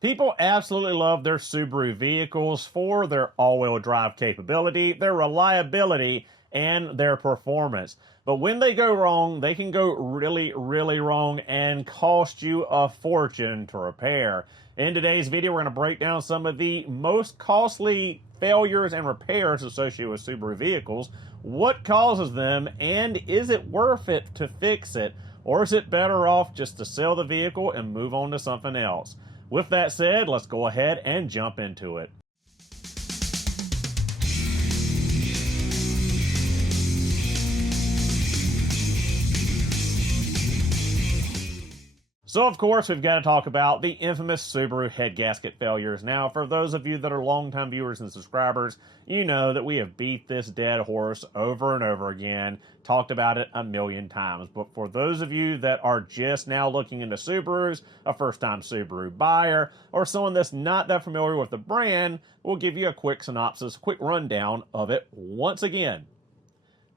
People absolutely love their Subaru vehicles for their all-wheel drive capability, their reliability, and their performance. But when they go wrong, they can go really, really wrong and cost you a fortune to repair. In today's video, we're going to break down some of the most costly failures and repairs associated with Subaru vehicles, what causes them, and is it worth it to fix it, or is it better off just to sell the vehicle and move on to something else? With that said, let's go ahead and jump into it. So, of course, we've got to talk about the infamous Subaru head gasket failures. Now, for those of you that are longtime viewers and subscribers, you know that we have beat this dead horse over and over again, talked about it a million times. But for those of you that are just now looking into Subarus, a first-time Subaru buyer, or someone that's not that familiar with the brand, we'll give you a quick synopsis, quick rundown of it once again.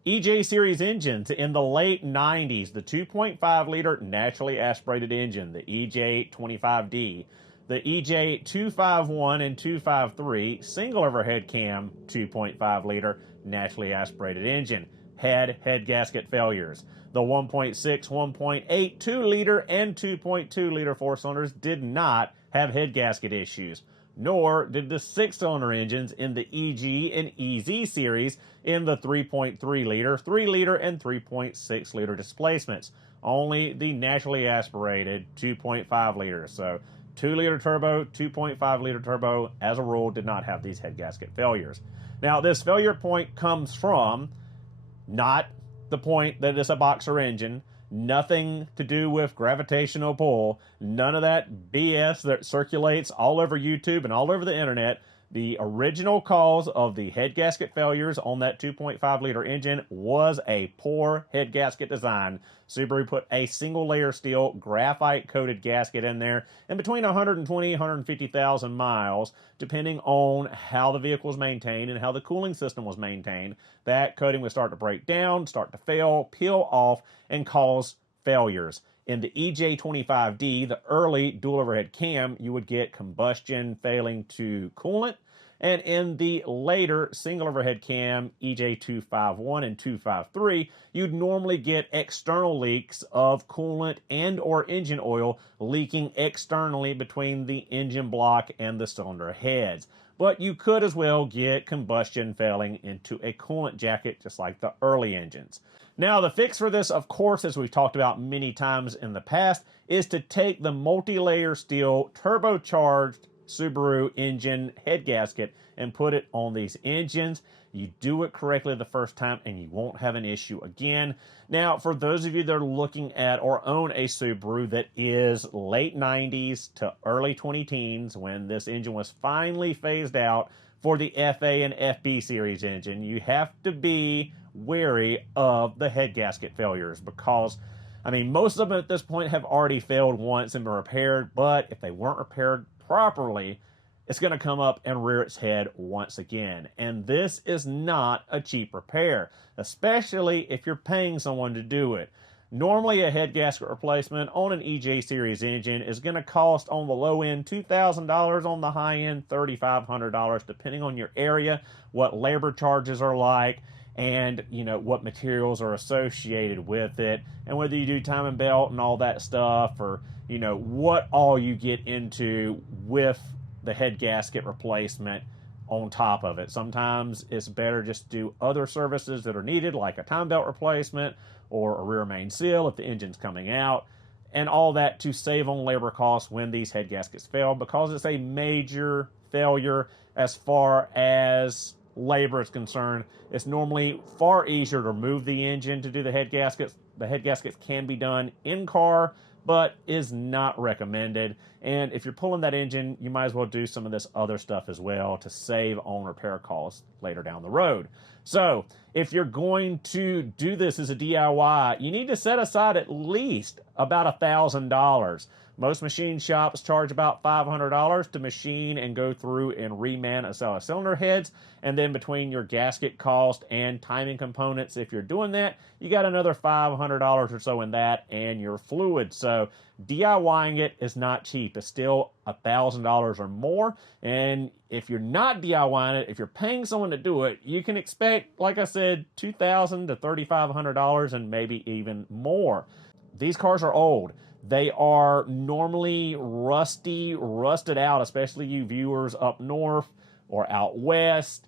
EJ Series engines in the late 90s, the 2.5 liter naturally aspirated engine, the EJ25D, the EJ251 and 253 single overhead cam 2.5 liter naturally aspirated engine had head gasket failures. The 1.6, 1.8, 2 liter and 2.2 liter four cylinders did not have head gasket issues, nor did the 6-cylinder engines in the EG and EZ series in the 3.3 liter, 3 liter, and 3.6 liter displacements. Only the naturally aspirated 2.5 liters. So 2 liter turbo, 2.5 liter turbo, as a rule, did not have these head gasket failures. Now, this failure point comes from not the point that it's a boxer engine, nothing to do with gravitational pull, none of that BS that circulates all over YouTube and all over the internet. The original cause of the head gasket failures on that 2.5 liter engine was a poor head gasket design. Subaru put a single layer steel graphite coated gasket in there, and between 120 and 150,000 miles, depending on how the vehicle was maintained and how the cooling system was maintained, that coating would start to break down, start to fail, peel off, and cause failures. In the EJ25D, the early dual overhead cam, you would get combustion failing to coolant. And in the later single overhead cam, EJ251 and 253, you'd normally get external leaks of coolant and or engine oil leaking externally between the engine block and the cylinder heads. But you could as well get combustion failing into a coolant jacket, just like the early engines. Now, the fix for this, of course, as we've talked about many times in the past, is to take the multi-layer steel turbocharged Subaru engine head gasket and put it on these engines. You do it correctly the first time and you won't have an issue again. Now, for those of you that are looking at or own a Subaru that is late 90s to early 2010s, when this engine was finally phased out for the FA and FB series engine, you have to be wary of the head gasket failures, because I mean, most of them at this point have already failed once and been repaired, but if they weren't repaired properly, it's going to come up and rear its head once again. And this is not a cheap repair, especially if you're paying someone to do it. Normally, a head gasket replacement on an EJ Series engine is going to cost on the low end $2,000, on the high end $3,500, depending on your area, what labor charges are like, and what materials are associated with it, and whether you do time and belt and all that stuff, or what all you get into with the head gasket replacement on top of it. Sometimes it's better just to do other services that are needed, like a time belt replacement or a rear main seal if the engine's coming out, and all that to save on labor costs when these head gaskets fail, because it's a major failure as far as labor is concerned. It's normally far easier to remove the engine to do the head gaskets. The head gaskets can be done in car, but is not recommended. And if you're pulling that engine, you might as well do some of this other stuff as well to save on repair costs later down the road. So if you're going to do this as a DIY, you need to set aside at least about $1,000. Most machine shops charge about $500 to machine and go through and reman a set of cylinder heads. And then between your gasket cost and timing components, if you're doing that, you got another $500 or so in that and your fluid. So DIYing it is not cheap. It's still $1,000 or more. And if you're not DIYing it, if you're paying someone to do it, you can expect, like I said, $2,000 to $3,500 and maybe even more. These cars are old. They are normally rusted out, especially you viewers up north or out west.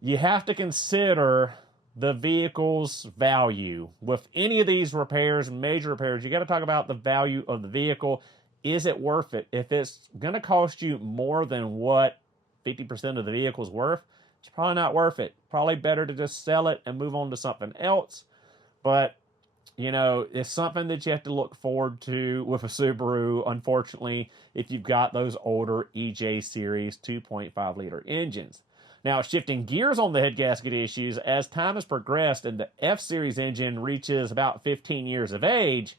You have to consider the vehicle's value. With any of these repairs, major repairs, you got to talk about the value of the vehicle. Is it worth it? If it's going to cost you more than what 50% of the vehicle is worth, it's probably not worth it. Probably better to just sell it and move on to something else. But you know, it's something that you have to look forward to with a Subaru, unfortunately, if you've got those older EJ series 2.5 liter engines. Now, shifting gears on the head gasket issues, as time has progressed and the F series engine reaches about 15 years of age,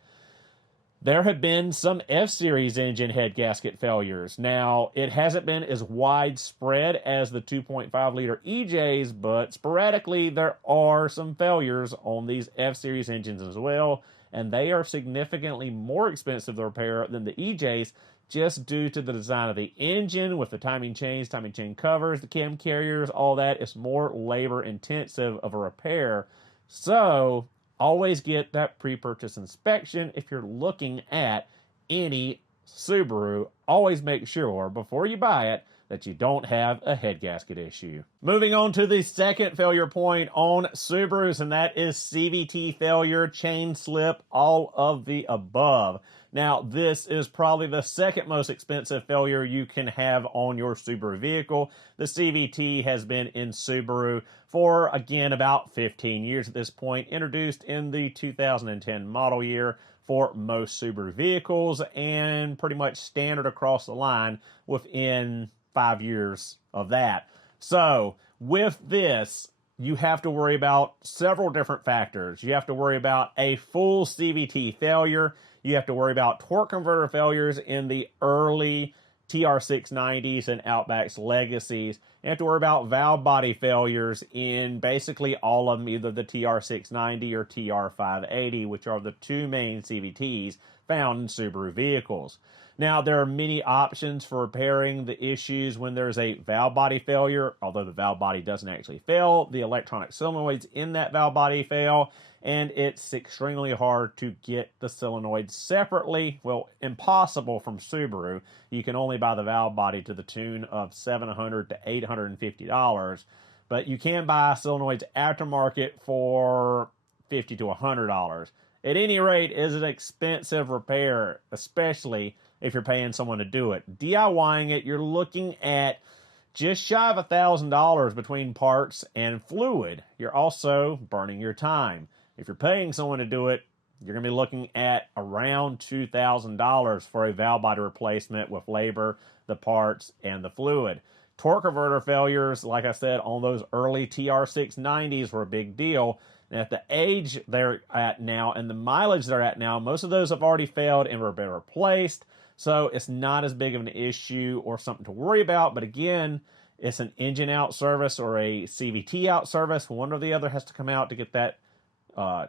there have been some F-Series engine head gasket failures. Now, it hasn't been as widespread as the 2.5-liter EJs, but sporadically there are some failures on these F-Series engines as well, and they are significantly more expensive to repair than the EJs just due to the design of the engine with the timing chains, timing chain covers, the cam carriers, all that. It's more labor-intensive of a repair. So always get that pre-purchase inspection if you're looking at any Subaru. Always make sure before you buy it that you don't have a head gasket issue. Moving on to the second failure point on Subarus, and that is CVT failure, chain slip, all of the above. Now, this is probably the second most expensive failure you can have on your Subaru vehicle. The CVT has been in Subaru for, again, about 15 years at this point, introduced in the 2010 model year for most Subaru vehicles, and pretty much standard across the line within 5 years of that. So, with this, you have to worry about several different factors. You have to worry about a full CVT failure. You have to worry about torque converter failures in the early TR690s and Outback's legacies. You have to worry about valve body failures in basically all of them, either the TR690 or TR580, which are the two main CVTs found in Subaru vehicles. Now, there are many options for repairing the issues when there's a valve body failure. Although the valve body doesn't actually fail, the electronic solenoids in that valve body fail, and it's extremely hard to get the solenoids separately. Well, impossible from Subaru. You can only buy the valve body to the tune of $700 to $850, but you can buy solenoids aftermarket for $50 to $100. At any rate, it's an expensive repair, especially if you're paying someone to do it. DIYing it, you're looking at just shy of $1,000 between parts and fluid. You're also burning your time. If you're paying someone to do it, you're going to be looking at around $2,000 for a valve body replacement with labor, the parts, and the fluid. Torque converter failures, like I said, on those early TR690s were a big deal. And at the age they're at now and the mileage they're at now, most of those have already failed and were being replaced. So it's not as big of an issue or something to worry about. But again, it's an engine out service or a CVT out service. One or the other has to come out to get that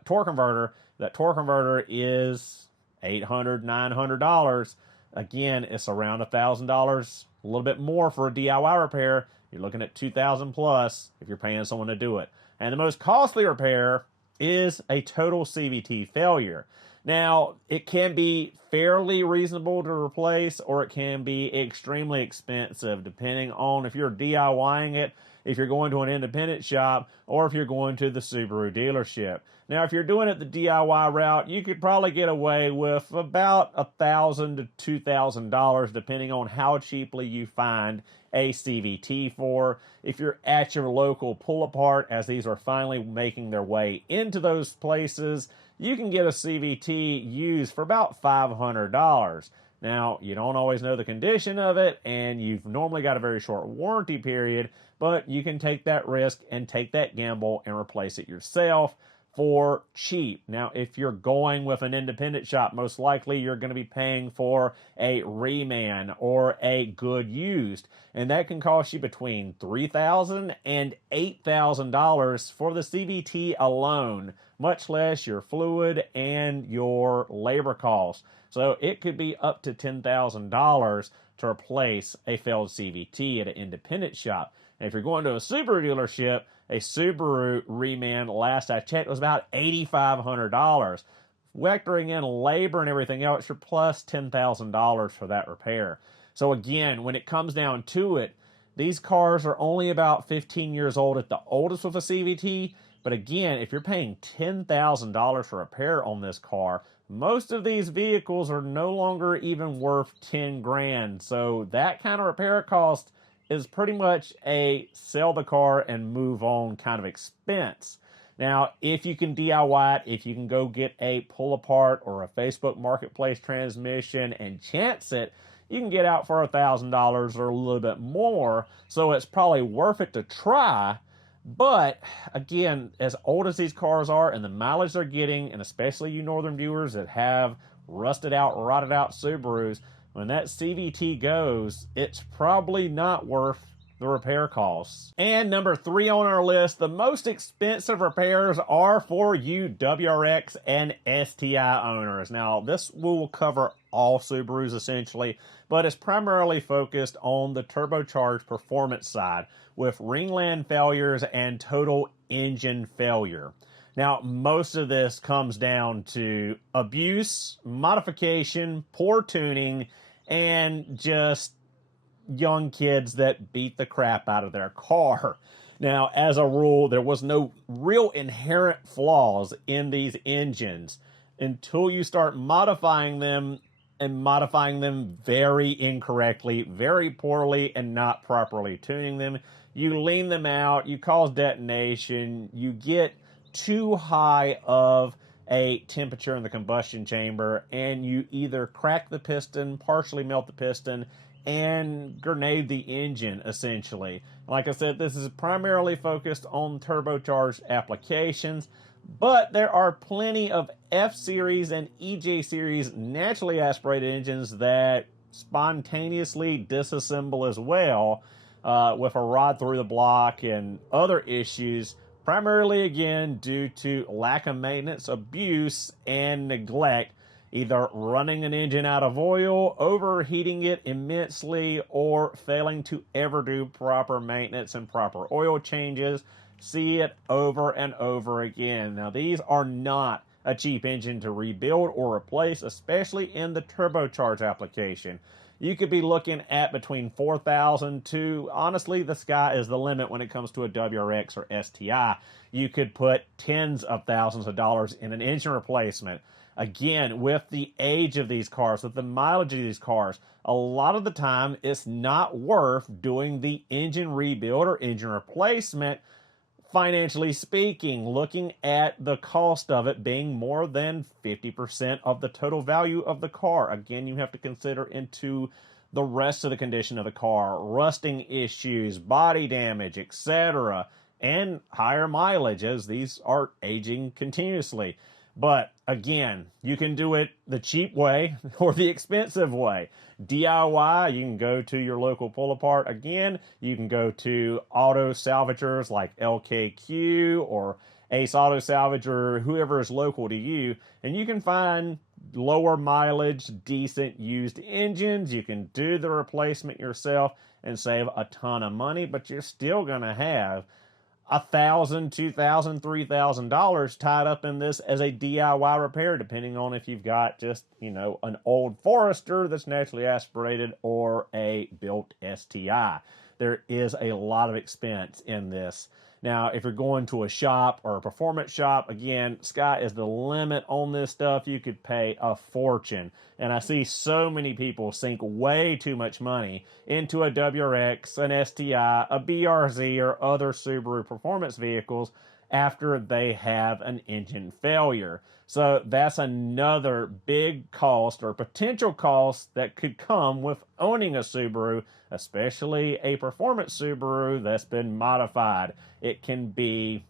torque converter. That torque converter is $800, $900. Again, it's around $1,000, a little bit more for a DIY repair. You're looking at $2,000 plus if you're paying someone to do it. And the most costly repair is a total CVT failure. Now, it can be fairly reasonable to replace, or it can be extremely expensive, depending on if you're DIYing it, if you're going to an independent shop, or if you're going to the Subaru dealership. Now, if you're doing it the DIY route, you could probably get away with about $1,000 to $2,000, depending on how cheaply you find a CVT for. If you're at your local pull-apart, as these are finally making their way into those places, you can get a CVT used for about $500. Now, you don't always know the condition of it, and you've normally got a very short warranty period, but you can take that risk and take that gamble and replace it yourself for cheap. Now, if you're going with an independent shop, most likely you're going to be paying for a reman or a good used, and that can cost you between $3,000 and $8,000 for the CVT alone. much less your fluid and your labor costs. So it could be up to $10,000 to replace a failed CVT at an independent shop. And if you're going to a Subaru dealership, a Subaru reman, last I checked, was about $8,500. Factoring in labor and everything else, you're plus $10,000 for that repair. So again, when it comes down to it, these cars are only about 15 years old at the oldest with a CVT. But again, if you're paying $10,000 for repair on this car, most of these vehicles are no longer even worth 10 grand. So that kind of repair cost is pretty much a sell the car and move on kind of expense. Now, if you can DIY it, if you can go get a pull apart or a Facebook Marketplace transmission and chance it, you can get out for $1,000 or a little bit more. So it's probably worth it to try. But again, as old as these cars are and the mileage they're getting, and especially you northern viewers that have rusted out, rotted out Subarus, when that CVT goes, it's probably not worth the repair costs. And number 3 on our list, the most expensive repairs are for you WRX and STI owners. Now, this will cover all Subarus essentially, but it's primarily focused on the turbocharged performance side with ringland failures and total engine failure. Now, most of this comes down to abuse, modification, poor tuning, and just young kids that beat the crap out of their car. Now, as a rule, there was no real inherent flaws in these engines until you start modifying them and modifying them very incorrectly, very poorly, and not properly tuning them. You lean them out, you cause detonation, you get too high of a temperature in the combustion chamber, and you either crack the piston, partially melt the piston, and grenade the engine, essentially. Like I said, this is primarily focused on turbocharged applications, but there are plenty of F-Series and EJ-Series naturally aspirated engines that spontaneously disassemble as well, with a rod through the block and other issues, primarily, again, due to lack of maintenance, abuse, and neglect, either running an engine out of oil, overheating it immensely, or failing to ever do proper maintenance and proper oil changes. See it over and over again. Now, these are not a cheap engine to rebuild or replace, especially in the turbocharged application. You could be looking at between $4,000 to, honestly, the sky is the limit when it comes to a WRX or STI. You could put tens of thousands of dollars in an engine replacement. Again, with the age of these cars, with the mileage of these cars, a lot of the time it's not worth doing the engine rebuild or engine replacement, financially speaking, looking at the cost of it being more than 50% of the total value of the car. Again, you have to consider into the rest of the condition of the car, rusting issues, body damage, etc., and higher mileage as these are aging continuously. But again, you can do it the cheap way or the expensive way. DIY, you can go to your local pull apart. Again, you can go to auto salvagers like LKQ or Ace Auto Salvage or whoever is local to you, and you can find lower mileage, decent used engines. You can do the replacement yourself and save a ton of money, but you're still going to have $1,000, $2,000, $3,000 tied up in this as a DIY repair, depending on if you've got just, an old Forester that's naturally aspirated or a built STI. There is a lot of expense in this. Now, if you're going to a shop or a performance shop, again, sky is the limit on this stuff. You could pay a fortune. And I see so many people sink way too much money into a WRX, an STI, a BRZ, or other Subaru performance vehicles after they have an engine failure. So that's another big cost or potential cost that could come with owning a Subaru, especially a performance Subaru that's been modified. It can be,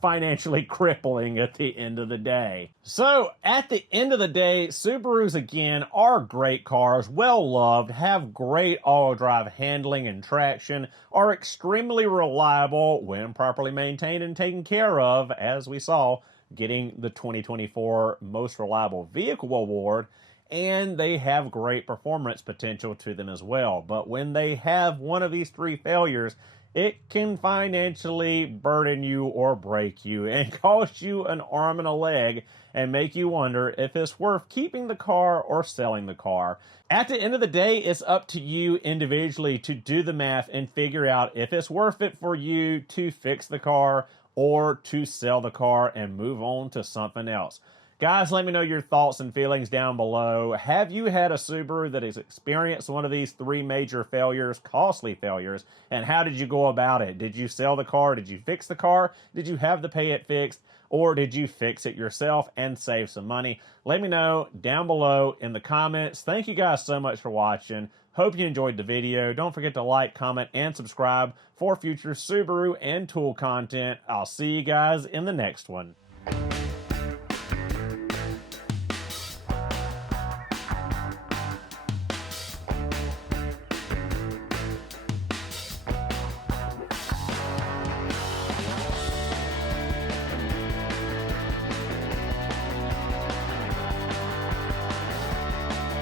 financially crippling at the end of the day. So, at the end of the day, Subarus again are great cars, well loved, have great all-wheel drive handling and traction, are extremely reliable when properly maintained and taken care of, as we saw, getting the 2024 Most Reliable Vehicle Award, and they have great performance potential to them as well. But when they have one of these three failures, it can financially burden you or break you and cost you an arm and a leg and make you wonder if it's worth keeping the car or selling the car. At the end of the day, it's up to you individually to do the math and figure out if it's worth it for you to fix the car or to sell the car and move on to something else. Guys, let me know your thoughts and feelings down below. Have you had a Subaru that has experienced one of these three major failures, costly failures, and how did you go about it? Did you sell the car? Did you fix the car? Did you have to pay it fixed? Or did you fix it yourself and save some money? Let me know down below in the comments. Thank you guys so much for watching. Hope you enjoyed the video. Don't forget to like, comment, and subscribe for future Subaru and tool content. I'll see you guys in the next one.